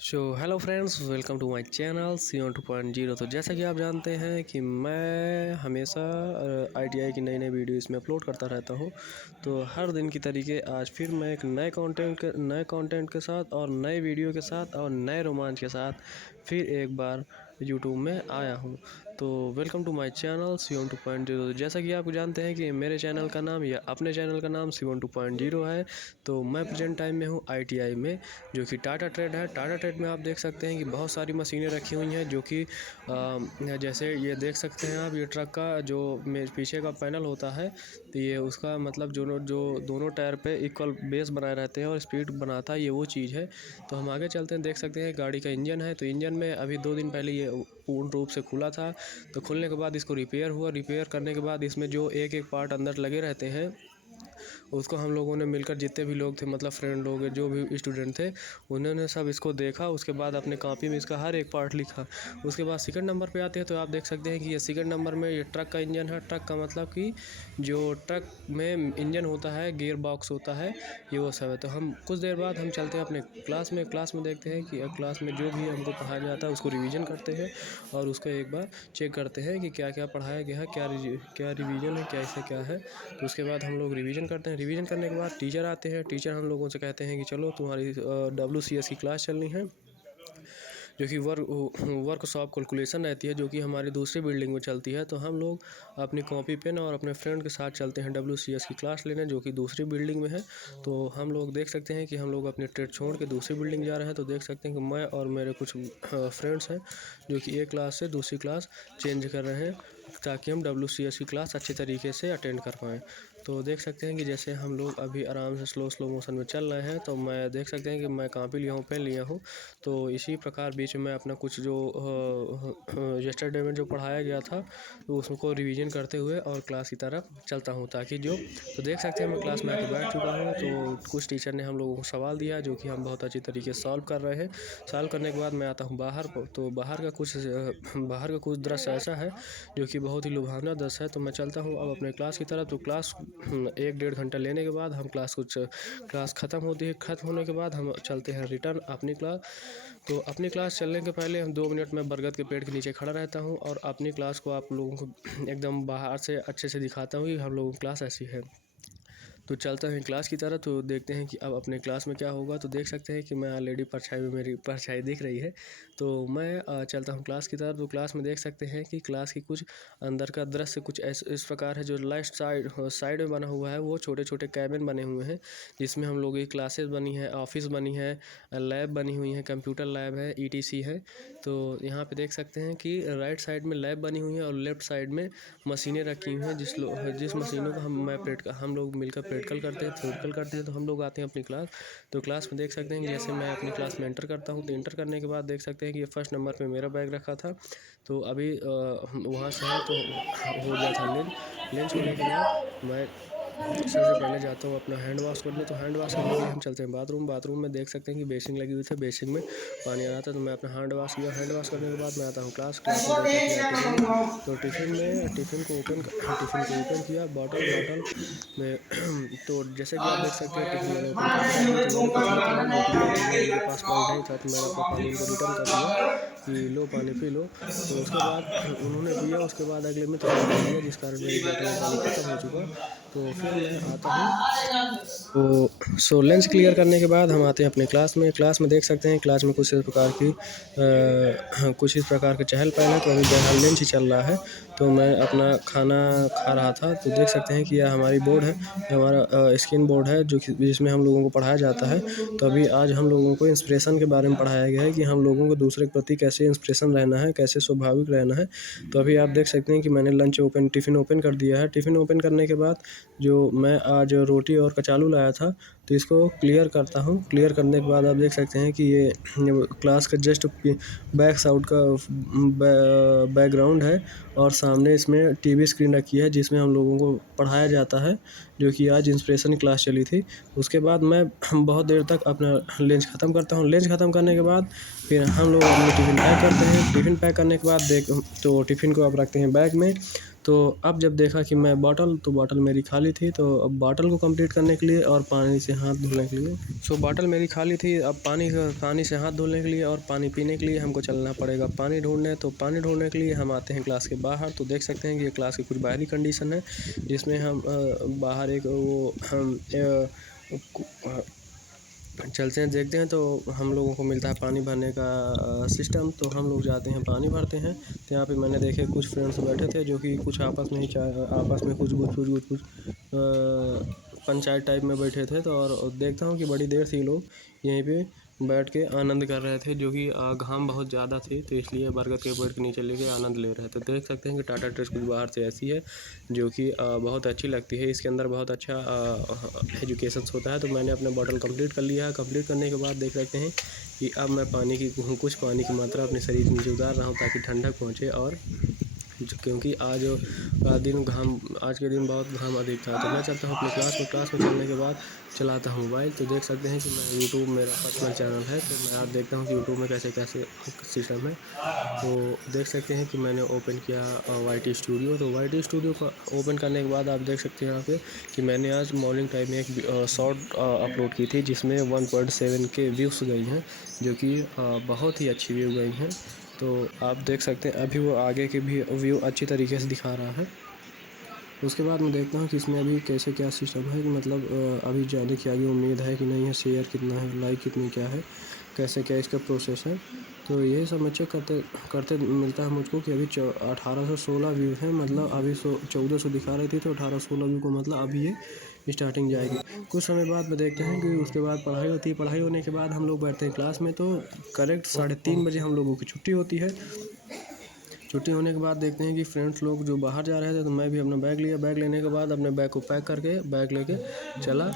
Hello friends, welcome to my channel C 2.0। तो जैसा कि आप जानते हैं कि मैं हमेशा आईटीआई की नई नई वीडियो इसमें अपलोड करता रहता हूं। तो हर दिन की तरीके आज फिर मैं एक नए कंटेंट के साथ और नए वीडियो के साथ और नए रोमांच के साथ फिर एक बार यूट्यूब में आया हूं। तो welcome to my channel C 2.0। जैसा कि आप जानते हैं कि मेरे चैनल का नाम या अपने चैनल का नाम सी 2.0 है। तो मैं प्रेजेंट टाइम में हूँ आईटीआई में, जो कि टाटा ट्रेड है। टाटा ट्रेड में आप देख सकते हैं कि बहुत सारी मशीनें रखी हुई हैं, जो कि जैसे ये देख सकते हैं आप, ये ट्रक का जो पीछे का पैनल होता है, तो ये उसका मतलब जो दोनों टायर पे इक्वल बेस बनाए रहते हैं और स्पीड बनाता है, ये वो चीज़ है। तो हम आगे चलते हैं, देख सकते हैं गाड़ी का इंजन है। तो इंजन में अभी 2 दिन पहले ये पूर्ण रूप से खुला था। तो खुलने के बाद इसको रिपेयर हुआ। रिपेयर करने के बाद इसमें जो एक एक पार्ट अंदर लगे रहते हैं, उसको हम लोगों ने मिलकर, जितने भी लोग थे, मतलब फ्रेंड लोग, जो भी स्टूडेंट थे, उन्होंने सब इसको देखा। उसके बाद अपने कॉपी में इसका हर एक पार्ट लिखा। उसके बाद सेकंड नंबर पे आते हैं। तो आप देख सकते हैं कि ये सेकंड नंबर में ये ट्रक का इंजन है। ट्रक का मतलब कि जो ट्रक में इंजन होता है, गियर बॉक्स होता है, ये वो सब है। तो हम कुछ देर बाद हम चलते हैं अपने क्लास में देखते हैं कि क्लास में जो भी हमको पढ़ाया जाता है उसको रिवीजन करते हैं और उसको एक बार चेक करते हैं कि क्या क्या पढ़ाया गया है, क्या रिवीजन है, कैसे क्या है। तो उसके बाद हम लोग रिवीजन करते हैं। रिवीजन करने के बाद टीचर आते हैं। टीचर हम लोगों से कहते हैं कि चलो तुम्हारी WCS की क्लास चलनी है, जो कि वर्कशॉप कैलकुलेशन रहती है, जो कि हमारी दूसरी बिल्डिंग में चलती है। तो हम लोग अपनी कॉपी पेन और अपने फ्रेंड के साथ चलते हैं WCS की क्लास लेने, जो कि दूसरी बिल्डिंग में है। तो हम लोग देख सकते हैं कि हम लोग अपने ट्रेड छोड़ के दूसरी बिल्डिंग जा रहे हैं। तो देख सकते हैं कि मैं और मेरे कुछ फ्रेंड्स हैं, जो कि एक क्लास से दूसरी क्लास चेंज कर रहे हैं, ताकि हम WCS की क्लास अच्छे तरीके से अटेंड कर पाएँ। तो देख सकते हैं कि जैसे हम लोग अभी आराम से स्लो मोशन में चल रहे हैं। तो मैं देख सकते हैं कि मैं कॉपी लिया हूँ, पेन लिया हूँ। तो इसी प्रकार बीच में अपना कुछ जो यस्टरडे में जो पढ़ाया गया था, तो उसको रिवीजन करते हुए और क्लास की तरफ चलता हूँ, ताकि जो तो देख सकते हैं मैं क्लास में आके बैठ चुका हूँ। तो कुछ टीचर ने हम लोगों को सवाल दिया, जो कि हम बहुत अच्छी तरीके से सॉल्व कर रहे हैं। सॉल्व करने के बाद मैं आता हूँ बाहर को। तो बाहर का कुछ दृश्य ऐसा है, जो कि बहुत ही लुभावना दृश्य है। तो मैं चलता हूँ अब अपने क्लास की तरफ। तो क्लास 1-1.5 घंटा लेने के बाद हम क्लास ख़त्म होती है। ख़त्म होने के बाद हम चलते हैं रिटर्न अपनी क्लास। तो अपनी क्लास चलने के पहले हम 2 मिनट में बरगद के पेड़ के नीचे खड़ा रहता हूँ और अपनी क्लास को आप लोगों को एकदम बाहर से अच्छे से दिखाता हूँ कि हम लोगों की क्लास ऐसी है। तो चलते हैं क्लास की तरफ। तो देखते हैं कि अब अपने क्लास में क्या होगा। तो देख सकते हैं कि मैं ऑलरेडी परछाई में, मेरी परछाई दिख रही है। तो मैं चलता हूँ क्लास की तरफ। तो क्लास में देख सकते हैं कि क्लास की कुछ अंदर का दृश्य कुछ इस प्रकार है। जो लेफ्ट साइड में बना हुआ है, वो छोटे छोटे कैबिन बने हुए हैं, जिसमें हम लोगों की क्लासेस बनी है, ऑफिस बनी है, लैब बनी हुई है, कंप्यूटर लैब है, ETC है। तो यहाँ पे देख सकते हैं कि राइट साइड में लैब बनी हुई है और लेफ्ट साइड में मशीनें रखी हुई हैं, जिस मशीनों का हम लोग मिलकर प्रैक्टिकल करते हैं। तो हम लोग आते हैं अपनी क्लास। तो क्लास में देख सकते हैं कि जैसे मैं अपनी क्लास में एंटर करता हूँ, तो एंटर करने के बाद देख सकते हैं कि ये फर्स्ट नंबर पे मेरा बैग रखा था। तो अभी वहाँ से है, तो हो गया था लंच होने के बाद मैं सबसे पहले जाता हूँ अपना हैंड वॉश करने। तो हैंड वॉश करने के लिए हम चलते हैं बाथरूम में देख सकते हैं कि बेसिन लगी हुई थी, बेसिन में पानी आ रहा था। तो मैं अपना हैंड वॉश किया। हैंड वॉश करने के बाद मैं आता हूँ क्लास में देखा कि टिफ़िन में। तो टिफ़िन को ओपन किया, बॉटल में तो जैसे कि आप देख सकते हैं, टिफ़िन मैंने ओपन करके रख दिया। तो मेरे कुछ मित्र हैं, जो कि पानी में, उनके पास पानी नहीं था, तो मैंने अपना पानी उनको रिटर्न कर दिया कि लो पानी पी लो। तो उसके बाद उन्होंने पिया। उसके बाद अगले मित्र ने पी लिया, जिस कारण मेरी बॉटल में पानी ख़त्म हो चुका। तो फिर मैं आता हूँ। तो लंच क्लियर करने के बाद हम आते हैं अपने क्लास में। क्लास में देख सकते हैं, क्लास में कुछ इस प्रकार की चहल पहल है। तो अभी बहरहाल लंच ही चल रहा है। तो मैं अपना खाना खा रहा था। तो देख सकते हैं कि यह हमारी बोर्ड है, हमारा स्क्रीन बोर्ड है, जो कि जिसमें हम लोगों को पढ़ाया जाता है। तो अभी आज हम लोगों को इंस्पिरेशन के बारे में पढ़ाया गया है, कि हम लोगों को दूसरे के प्रति कैसे इंस्पिरेशन रहना है, कैसे स्वाभाविक रहना है। तो अभी आप देख सकते हैं कि मैंने टिफ़िन ओपन कर दिया है। टिफ़िन ओपन करने के बाद जो मैं आज रोटी और कचालू लाया था, तो इसको क्लियर करता हूँ। क्लियर करने के बाद आप देख सकते हैं कि ये क्लास का जस्ट बैक साइड का बैकग्राउंड है, और सामने इसमें टीवी स्क्रीन रखी है, जिसमें हम लोगों को पढ़ाया जाता है, जो कि आज इंस्पिरेशन क्लास चली थी। उसके बाद मैं बहुत देर तक अपना लंच ख़त्म करता हूँ। लंच ख़त्म करने के बाद फिर हम लोग अपनी टिफ़िन पैक करते हैं। टिफ़िन पैक करने के बाद तो टिफ़िन को आप रखते हैं बैग में। तो अब जब देखा कि मैं बॉटल मेरी खाली थी, तो अब बॉटल को कंप्लीट करने के लिए और पानी से हाथ धोने के लिए, बॉटल मेरी खाली थी। अब पानी से हाथ धोने के लिए और पानी पीने के लिए हमको चलना पड़ेगा पानी ढूंढने। तो पानी ढूंढने के लिए हम आते हैं क्लास के बाहर। तो देख सकते हैं कि ये क्लास की कुछ बाहरी कंडीशन है, जिसमें हम बाहर एक वो हम चलते हैं, देखते हैं। तो हम लोगों को मिलता है पानी भरने का सिस्टम। तो हम लोग जाते हैं, पानी भरते हैं। तो यहाँ पे मैंने देखे कुछ फ्रेंड्स बैठे थे, जो कि कुछ आपस में कुछ पंचायत टाइप में बैठे थे। तो और देखता हूँ कि बड़ी देर से ये लोग यहीं पे बैठ के आनंद कर रहे थे, जो कि घाम बहुत ज़्यादा थी, तो इसलिए बरगद के पेड़ के नीचे लेके आनंद ले रहे थे। देख सकते हैं कि टाटा ट्रस्ट कुछ बाहर से ऐसी है, जो कि बहुत अच्छी लगती है। इसके अंदर बहुत अच्छा एजुकेशन होता है। तो मैंने अपना बॉटल कंप्लीट कर लिया है। कंप्लीट करने के बाद देख सकते हैं कि अब मैं कुछ पानी की मात्रा अपने शरीर के नीचे उतार रहा हूँ, ताकि ठंडक पहुँचे। और क्योंकि आज के दिन बहुत घाम अधिक था। तो मैं चलता हूँ अपने क्लास में चलने के बाद चलाता हूँ मोबाइल। तो देख सकते हैं कि मैं यूट्यूब, मेरा पर्सनल चैनल है, तो मैं आज देखता हूँ कि यूट्यूब में कैसे सिस्टम है। तो देख सकते हैं कि मैंने ओपन किया YT स्टूडियो। तो YT स्टूडियो को ओपन करने के बाद आप देख सकते हैं यहाँ पे कि मैंने आज मॉर्निंग टाइम में एक शॉर्ट अपलोड की थी, जिसमें 1.7 के व्यूज़ गई हैं, जो कि बहुत ही अच्छी व्यू गई हैं। तो आप देख सकते हैं अभी वो आगे के भी व्यू अच्छी तरीके से दिखा रहा है। उसके बाद मैं देखता हूँ कि इसमें अभी कैसे क्या सिस्टम है, कि मतलब अभी ज़्यादा की आगे उम्मीद है कि नहीं है, शेयर कितना है, लाइक कितनी क्या है, कैसे क्या इसका प्रोसेस है। तो यही सब मैं चेक करते करते मिलता है मुझको कि अभी 1816 व्यू है। मतलब अभी 1400 दिखा रही थी, तो 1816 व्यू को मतलब अभी ये स्टार्टिंग जाएगी। कुछ समय बाद में देखते हैं कि उसके बाद पढ़ाई होती है। पढ़ाई होने के बाद हम लोग बैठते हैं क्लास में। तो करेक्ट 3:30 बजे हम लोगों की छुट्टी होती है। छुट्टी होने के बाद देखते हैं कि फ्रेंड्स लोग जो बाहर जा रहे थे, तो मैं भी अपना बैग लिया। बैग लेने के बाद अपने बैग को पैक करके बैग लेके चला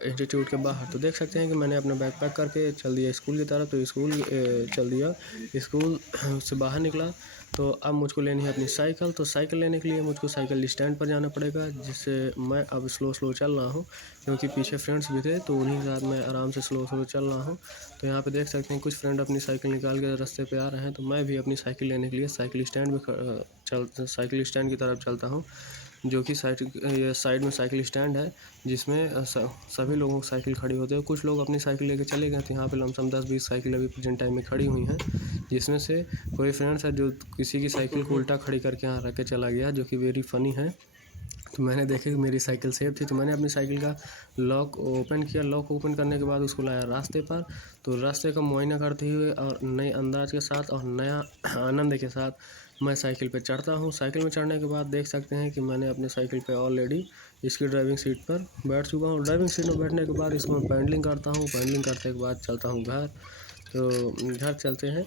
इंस्टीट्यूट के बाहर। तो देख सकते हैं कि मैंने अपना बैग पैक करके चल दिया स्कूल की तरफ। तो स्कूल चल दिया, स्कूल से बाहर निकला। तो अब मुझको लेनी है अपनी साइकिल। तो साइकिल लेने के लिए मुझको साइकिल स्टैंड पर जाना पड़ेगा, जिससे मैं अब स्लो चल रहा हूँ, क्योंकि पीछे फ्रेंड्स भी थे। तो उन्हीं के साथ मैं आराम से स्लो चल रहा हूँ। तो यहाँ पे देख सकते हैं कुछ फ्रेंड अपनी साइकिल निकाल के रास्ते पे आ रहे हैं। तो मैं भी अपनी साइकिल लेने के लिए साइकिल स्टैंड की तरफ चलता हूँ, जो कि साइड में साइकिल स्टैंड है, जिसमें सभी लोगों की साइकिल खड़ी होती है। कुछ लोग अपनी साइकिल लेके चले गए। तो यहाँ पे लमसम 10-20 साइकिल अभी प्रेजेंट टाइम में खड़ी हुई हैं, जिसमें से कोई फ्रेंड्स है जो किसी की साइकिल को उल्टा खड़ी करके यहाँ रख के चला गया, जो कि वेरी फनी है। तो मैंने देखा कि मेरी साइकिल सेफ थी। तो मैंने अपनी साइकिल का लॉक ओपन किया। लॉक ओपन करने के बाद उसको लाया रास्ते पर। तो रास्ते का मुआयना करते हुए और नए अंदाज के साथ और नया आनंद के साथ मैं साइकिल पे चढ़ता हूँ। साइकिल में चढ़ने के बाद देख सकते हैं कि मैंने अपने साइकिल पे ऑलरेडी इसकी ड्राइविंग सीट पर बैठ चुका हूँ। ड्राइविंग सीट में बैठने के बाद इसको मैं पैडलिंग करता हूँ। पैडलिंग करने के बाद चलता हूँ घर। तो घर चलते हैं,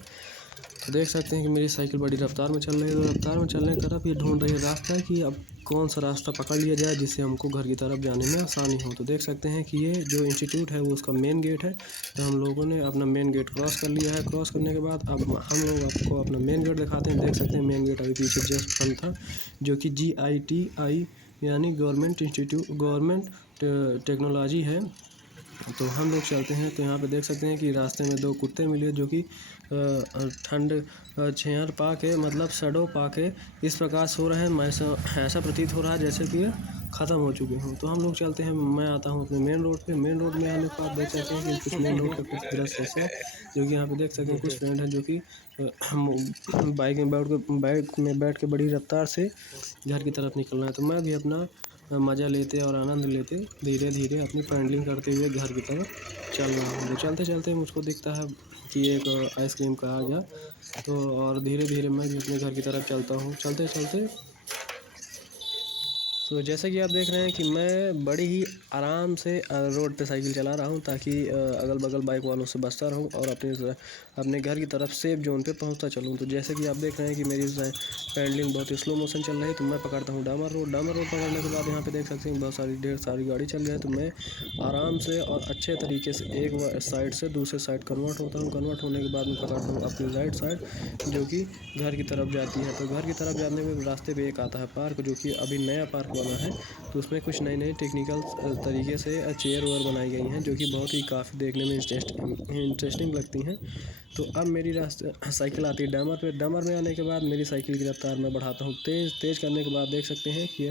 तो देख सकते हैं कि मेरी साइकिल बड़ी रफ्तार में चल रही है। तो रफ्तार में चलने की तरफ ये ढूंढ रही है रास्ता, कि अब कौन सा रास्ता पकड़ लिया जाए जिससे हमको घर की तरफ जाने में आसानी हो। तो देख सकते हैं कि ये जो इंस्टीट्यूट है वो उसका मेन गेट है। तो हम लोगों ने अपना मेन गेट क्रॉस कर लिया है। क्रॉस करने के बाद अब हम लोग आपको अपना मेन गेट दिखाते हैं। देख सकते हैं मेन गेट अभी पीछे जस्ट बंद था, जो कि GITI यानी गवर्नमेंट टेक्नोलॉजी है। तो हम लोग चलते हैं। तो यहाँ पे देख सकते हैं कि रास्ते में 2 कुत्ते मिले, जो कि ठंड छेहर पा के मतलब शैडो पा के इस प्रकार सो रहे हैं। ऐसा प्रतीत हो रहा है जैसे कि ख़त्म हो चुके हों। तो हम लोग चलते हैं। मैं आता हूँ अपने मेन रोड पे। मेन रोड में आने के बाद देख सकते हैं कि कुछ मेन रोड का कुछ दृश्य ऐसा है, जो कि यहाँ पे देख सकते हैं कुछ फ्रेंड हैं, जो कि बाइक में बैठ के बड़ी रफ्तार से घर की तरफ निकलना है। तो मैं भी अपना मज़ा लेते और आनंद लेते धीरे धीरे अपनी पैडलिंग करते हुए घर की तरफ चल रहा हूँ। तो चलते चलते मुझको दिखता है कि एक आइसक्रीम का आ गया। तो और धीरे धीरे मैं भी अपने घर की तरफ चलता हूँ। चलते चलते तो जैसा कि आप देख रहे हैं कि मैं बड़ी ही आराम से रोड पे साइकिल चला रहा हूँ, ताकि अगल बगल बाइक वालों से बचता रहूँ और अपने घर की तरफ सेफ जोन पे पहुँचता चलूँ। तो जैसे कि आप देख रहे हैं कि मेरी पैडलिंग बहुत ही स्लो मोशन चल रही है। तो मैं पकड़ता हूँ डामर रोड पकड़ने के बाद यहाँ पे देख सकते हैं ढेर सारी गाड़ी चल रही है। तो मैं आराम से और अच्छे तरीके से एक साइड से दूसरे साइड कन्वर्ट होता हूँ। कन्वर्ट होने के बाद मैं पकड़ता हूँ अपनी राइट साइड, जो कि घर की तरफ जाती है। तो घर की तरफ जाने में रास्ते पे एक आता है पार्क, जो कि अभी नया पार्क बना है, तो उसमें कुछ नई नई टेक्निकल तरीके से चेयर वेयर बनाई गई हैं जो कि बहुत ही काफ़ी देखने में इंटरेस्टिंग लगती हैं। तो अब मेरी साइकिल आती है डमर पे। डमर में आने के बाद मेरी साइकिल की रफ्तार मैं बढ़ाता हूँ तेज़ तेज़ करने के बाद देख सकते हैं कि